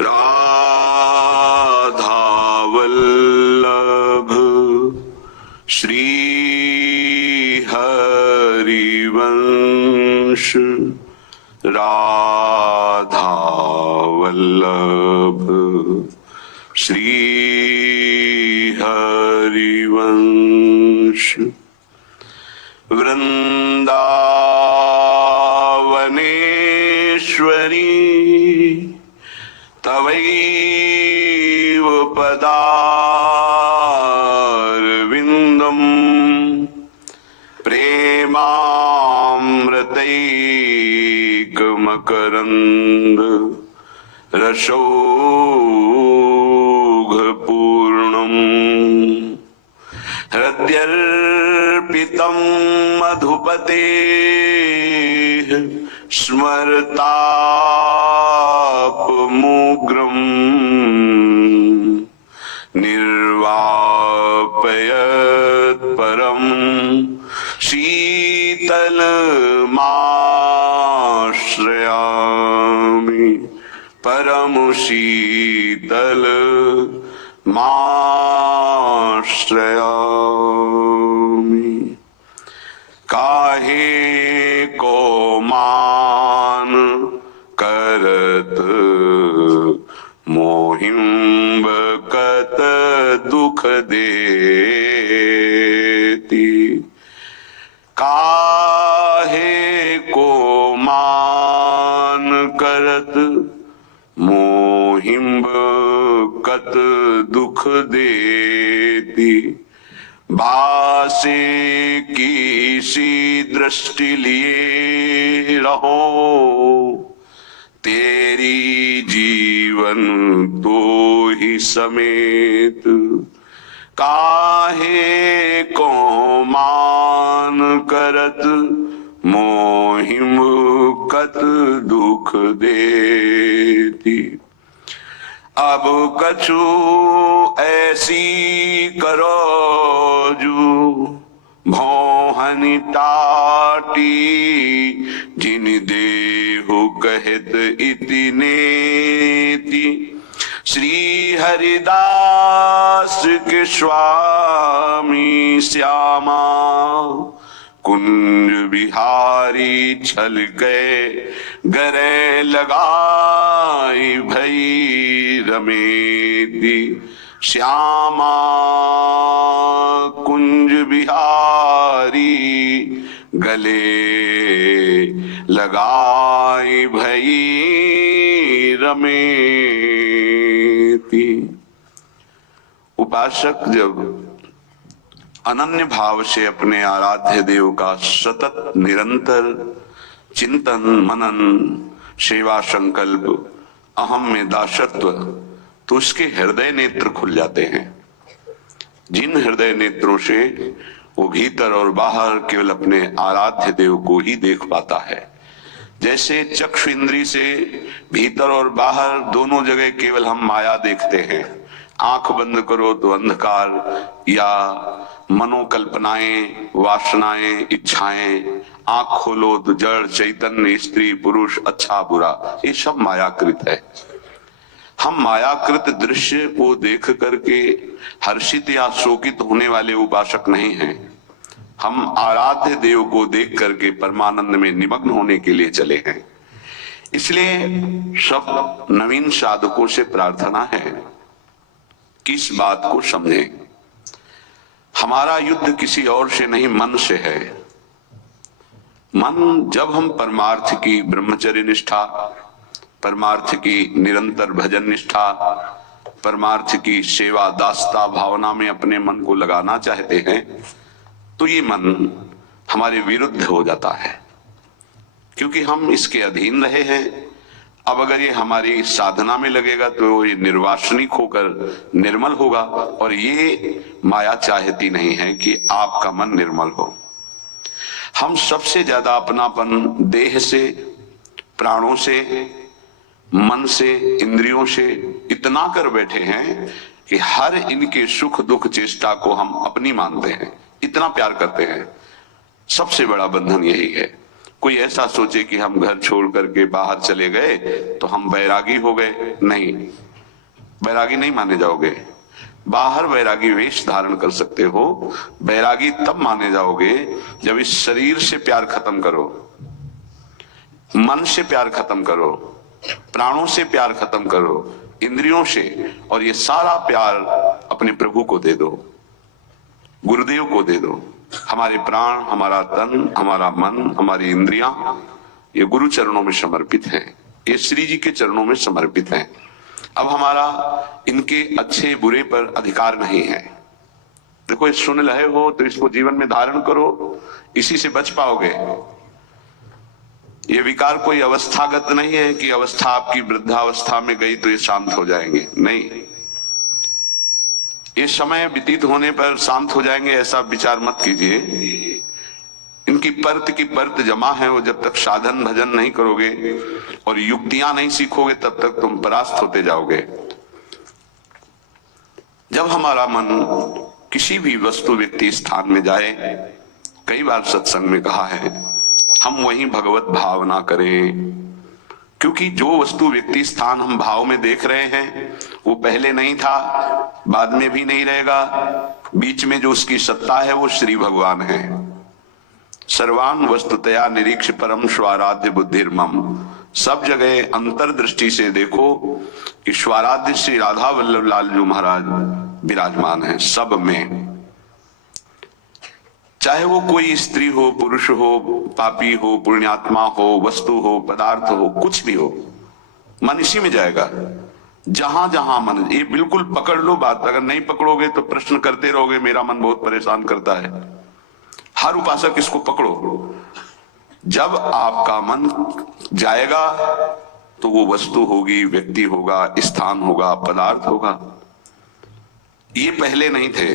राधा वल्लभ श्री हरिवंश राधा वल्लभ श्री हरिवंश वृंदावनेश्वरी तवैव पदारविन्दम् प्रेमामृतैकमकरन्द रसौघपूर्णम् हृद्यर्पितं मधुपतेः स्मरतापमुग्रम् निर्वापयत् परं शीतलमाश्रयामि परम शीतलमाश्रयामि। काहे को मान करत मोहिं बकत दुख देती। काहे को मान करत मोहिं बकत दुख देती। बासे की सी दृष्टि लिए रहो तेरी जीवन तो ही समेत। काहे को मान करत मोहिम कत दुख देती। अब कछु ऐसी करो जू भौहनि टाटी। जिन देहु कहत इतनेति श्री हरिदास के स्वामी श्यामा। कुंज बिहारी छल गए गरे लगाई भई रमेती। श्यामा कुंज बिहारी गले लगाई भई रमेती। उपासक जब अनन्य भाव से अपने आराध्य देव का सतत निरंतर चिंतन मनन सेवा संकल्प अहम में दासत्व, तो उसके हृदय नेत्र खुल जाते हैं। जिन हृदय नेत्रों से वो भीतर और बाहर केवल अपने आराध्य देव को ही देख पाता है। जैसे चक्षु इंद्री से भीतर और बाहर दोनों जगह केवल हम माया देखते हैं। आंख बंद करो तो अंधकार या मनोकल्पनाएं, वासनाएं, इच्छाएं, आंख खोलो तो जड़, चैतन्य, स्त्री पुरुष, अच्छा बुरा, ये सब मायाकृत है। हम मायाकृत दृश्य को देख करके हर्षित या शोकित होने वाले उपासक नहीं हैं। हम आराध्य देव को देख करके परमानंद में निमग्न होने के लिए चले हैं। इसलिए सब नवीन साधकों से प्रार्थना है कि इस बात को समझें। हमारा युद्ध किसी और से नहीं, मन से है। मन जब हम परमार्थ की ब्रह्मचर्य निष्ठा, परमार्थ की निरंतर भजन निष्ठा, परमार्थ की सेवा दासता भावना में अपने मन को लगाना चाहते हैं, तो ये मन हमारे विरुद्ध हो जाता है, क्योंकि हम इसके अधीन रहे हैं। अब अगर ये हमारी साधना में लगेगा तो ये निर्वासनिक होकर निर्मल होगा, और ये माया चाहती नहीं है कि आपका मन निर्मल हो। हम सबसे ज्यादा अपनापन देह से, प्राणों से, मन से, इंद्रियों से इतना कर बैठे हैं कि हर इनके सुख दुख चेष्टा को हम अपनी मानते हैं, इतना प्यार करते हैं। सबसे बड़ा बंधन यही है। कोई ऐसा सोचे कि हम घर छोड़ करके बाहर चले गए तो हम बैरागी हो गए, नहीं, बैरागी नहीं माने जाओगे। बाहर बैरागी वेश धारण कर सकते हो, बैरागी तब माने जाओगे जब इस शरीर से प्यार खत्म करो, मन से प्यार खत्म करो, प्राणों से प्यार खत्म करो, इंद्रियों से, और ये सारा प्यार अपने प्रभु को दे दो, गुरुदेव को दे दो। हमारे प्राण, हमारा तन, हमारा मन, हमारी इंद्रियां ये गुरु चरणों में समर्पित हैं, ये श्री जी के चरणों में समर्पित हैं। अब हमारा इनके अच्छे बुरे पर अधिकार नहीं है। देखो, ये सुन रहे हो तो इसको जीवन में धारण करो, इसी से बच पाओगे। ये विकार कोई अवस्थागत नहीं है कि अवस्था आपकी वृद्धावस्था में गई तो ये शांत हो जाएंगे, नहीं। ये समय व्यतीत होने पर शांत हो जाएंगे ऐसा विचार मत कीजिए। इनकी परत की परत जमा है, वो जब तक साधन भजन नहीं करोगे और युक्तियां नहीं सीखोगे तब तक तुम परास्त होते जाओगे। जब हमारा मन किसी भी वस्तु व्यक्ति स्थान में जाए, कई बार सत्संग में कहा है, हम वहीं भगवत भावना करें, क्योंकि जो वस्तु व्यक्ति स्थान हम भाव में देख रहे हैं वो पहले नहीं था, बाद में भी नहीं रहेगा। बीच में जो उसकी सत्ता है वो श्री भगवान है। सर्वान वस्तुतया निरीक्ष परम स्वाराध्य बुद्धिर्मम। सब जगह अंतर्दृष्टि से देखो कि स्वाराध्य श्री राधा वल्लभ लाल जी महाराज विराजमान है सब में। चाहे वो कोई स्त्री हो, पुरुष हो, पापी हो, पुण्यात्मा हो, वस्तु हो, पदार्थ हो, कुछ भी हो, मन इसी में जाएगा। जहां जहां मन, ये बिल्कुल पकड़ लो बात। अगर नहीं पकड़ोगे तो प्रश्न करते रहोगे, मेरा मन बहुत परेशान करता है। हर उपासक इसको पकड़ो। जब आपका मन जाएगा तो वो वस्तु होगी, व्यक्ति होगा, स्थान होगा, पदार्थ होगा। ये पहले नहीं थे,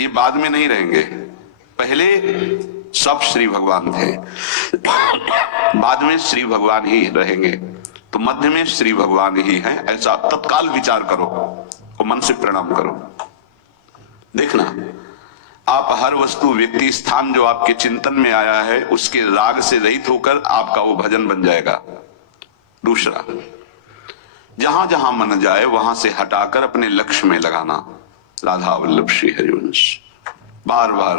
ये बाद में नहीं रहेंगे। पहले सब श्री भगवान थे, बाद में श्री भगवान ही रहेंगे, तो मध्य में श्री भगवान ही है, ऐसा तत्काल विचार करो और मन से प्रणाम करो। देखना, आप हर वस्तु, व्यक्ति, स्थान जो आपके चिंतन में आया है उसके राग से रहित होकर आपका वो भजन बन जाएगा। दूसरा, जहां जहां मन जाए वहां से हटाकर अपने लक्ष्य में लगाना। राधा वल्लभ श्री हरिवंश, बार बार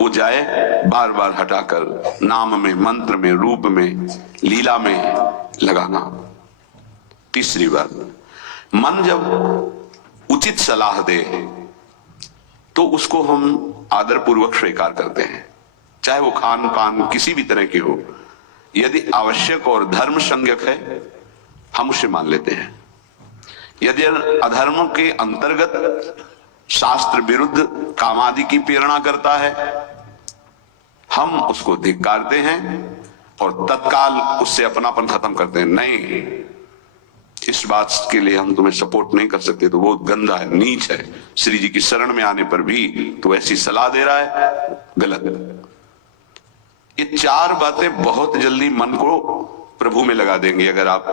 वो जाए, बार बार हटाकर नाम में, मंत्र में, रूप में, लीला में लगाना। तीसरी बात, मन जब उचित सलाह दे तो उसको हम आदर पूर्वक स्वीकार करते हैं, चाहे वो खान पान किसी भी तरह की हो। यदि आवश्यक और धर्म संज्ञक है हम उसे मान लेते हैं। यदि अधर्म के अंतर्गत शास्त्र विरुद्ध कामादि की प्रेरणा करता है हम उसको धिक्कारते हैं और तत्काल उससे अपनापन खत्म करते हैं। नहीं, इस बात के लिए हम तुम्हें सपोर्ट नहीं कर सकते, तो बहुत गंदा है, नीच है। श्री जी की शरण में आने पर भी तो ऐसी सलाह दे रहा है, गलत। ये चार बातें बहुत जल्दी मन को प्रभु में लगा देंगे। अगर आप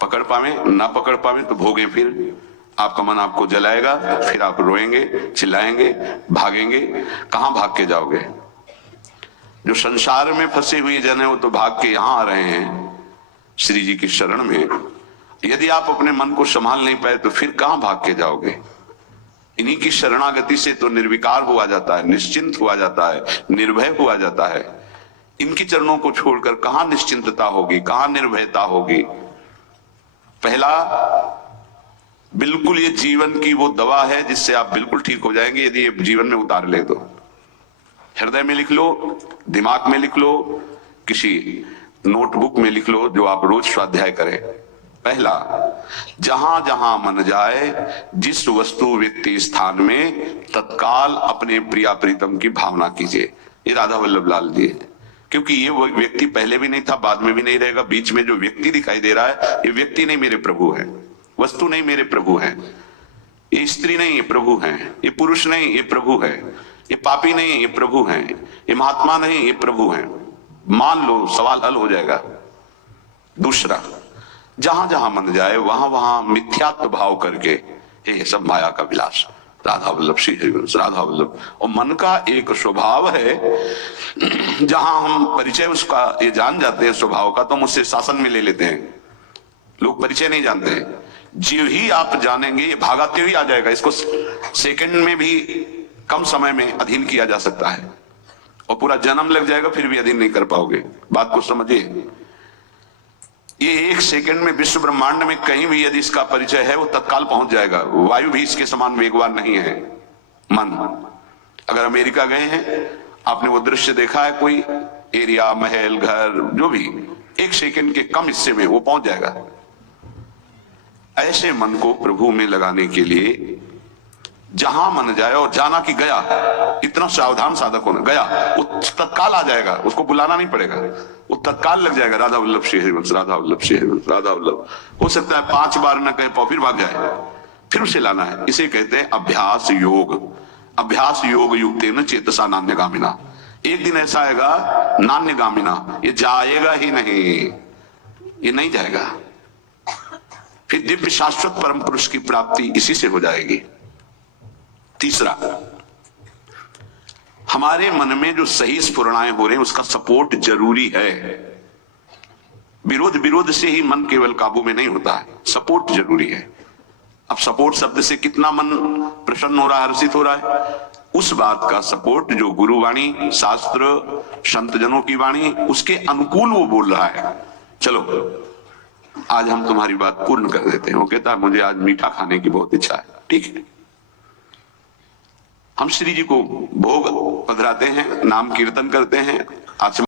पकड़ पावे, ना पकड़ पावे तो भोगे। फिर आपका मन आपको जलाएगा, फिर आप रोएंगे, चिल्लाएंगे, भागेंगे। कहां भाग के जाओगे? जो संसार में फंसे हुए जन है वो तो भाग के यहां आ रहे हैं श्री जी की शरण में। यदि आप अपने मन को संभाल नहीं पाए तो फिर कहां भाग के जाओगे? इन्हीं की शरणागति से तो निर्विकार हुआ जाता है, निश्चिंत हुआ जाता है, निर्भय हुआ जाता है। इनकी चरणों को छोड़कर कहां निश्चिंतता होगी, कहां निर्भयता होगी? पहला, बिल्कुल ये जीवन की वो दवा है जिससे आप बिल्कुल ठीक हो जाएंगे यदि ये जीवन में उतार ले तो। हृदय में लिख लो, दिमाग में लिख लो, किसी नोटबुक में लिख लो जो आप रोज स्वाध्याय करें। पहला, जहां जहां मन जाए, जिस वस्तु व्यक्ति स्थान में तत्काल अपने प्रिया प्रीतम की भावना कीजिए। ये राधा वल्लभ लाल जी है, क्योंकि ये वो व्यक्ति पहले भी नहीं था, बाद में भी नहीं रहेगा। बीच में जो व्यक्ति दिखाई दे रहा है ये व्यक्ति नहीं, मेरे प्रभु है। वस्तु नहीं, मेरे प्रभु है। ये स्त्री नहीं, ये प्रभु है। ये पुरुष नहीं, ये प्रभु है। ये पापी नहीं, ये प्रभु है। ये महात्मा नहीं, ये प्रभु है। मान लो, सवाल हल हो जाएगा। दूसरा, जहां जहां मन जाए वहां वहां मिथ्यात्व भाव करके ये सब माया का विलास, राधा वल्लभ श्री हरिवंश, राधा वल्लभ। और मन का एक स्वभाव है, जहां हम परिचय उसका ये जान जाते हैं स्वभाव का, तो हम उससे शासन में ले लेते हैं। लोग परिचय नहीं जानते, जो ही आप जानेंगे ये भागाते हुए आ जाएगा। इसको सेकंड में भी कम समय में अधीन किया जा सकता है, और पूरा जन्म लग जाएगा फिर भी अधीन नहीं कर पाओगे। बात को समझिए, ये एक सेकंड में विश्व ब्रह्मांड में कहीं भी यदि इसका परिचय है वो तत्काल पहुंच जाएगा। वायु भी इसके समान वेगवान नहीं है मन। अगर अमेरिका गए हैं, आपने वो दृश्य देखा है, कोई एरिया, महल, घर, जो भी, एक सेकंड के कम हिस्से में वो पहुंच जाएगा। ऐसे मन को प्रभु में लगाने के लिए जहां मन जाए, और जाना कि गया, इतना सावधान साधक होना, गया वो तत्काल आ जाएगा, उसको बुलाना नहीं पड़ेगा, वो तत्काल लग जाएगा। राधा वल्लभ श्री हरिवंश, राधा वल्लभ श्री हरिवंश, राधा वल्लभ। हो सकता है 5 बार न कहे पाओ, फिर भाग जाए, फिर उसे लाना है। इसे कहते हैं अभ्यास योग। अभ्यास योग युक्तेन चेतसा नान्यगामिना। एक दिन ऐसा आएगा नान्यगामिना, ये जाएगा ही नहीं, ये नहीं जाएगा। फिर दिव्य शाश्वत परम पुरुष की प्राप्ति इसी से हो जाएगी। तीसरा, हमारे मन में जो सही स्फुरणाएं हो रहे हैं उसका सपोर्ट जरूरी है। विरोध से ही मन केवल काबू में नहीं होता है, सपोर्ट जरूरी है। अब सपोर्ट शब्द से कितना मन प्रसन्न हो रहा है, हर्षित हो रहा है, उस बात का सपोर्ट जो गुरुवाणी, शास्त्र, संत जनों की वाणी, उसके अनुकूल वो बोल रहा है। चलो आज हम तुम्हारी बात पूर्ण कर देते हैं। वो कहता है मुझे आज मीठा खाने की बहुत इच्छा है, ठीक है, हम श्री जी को भोग पधराते हैं, नाम कीर्तन करते हैं, आचमन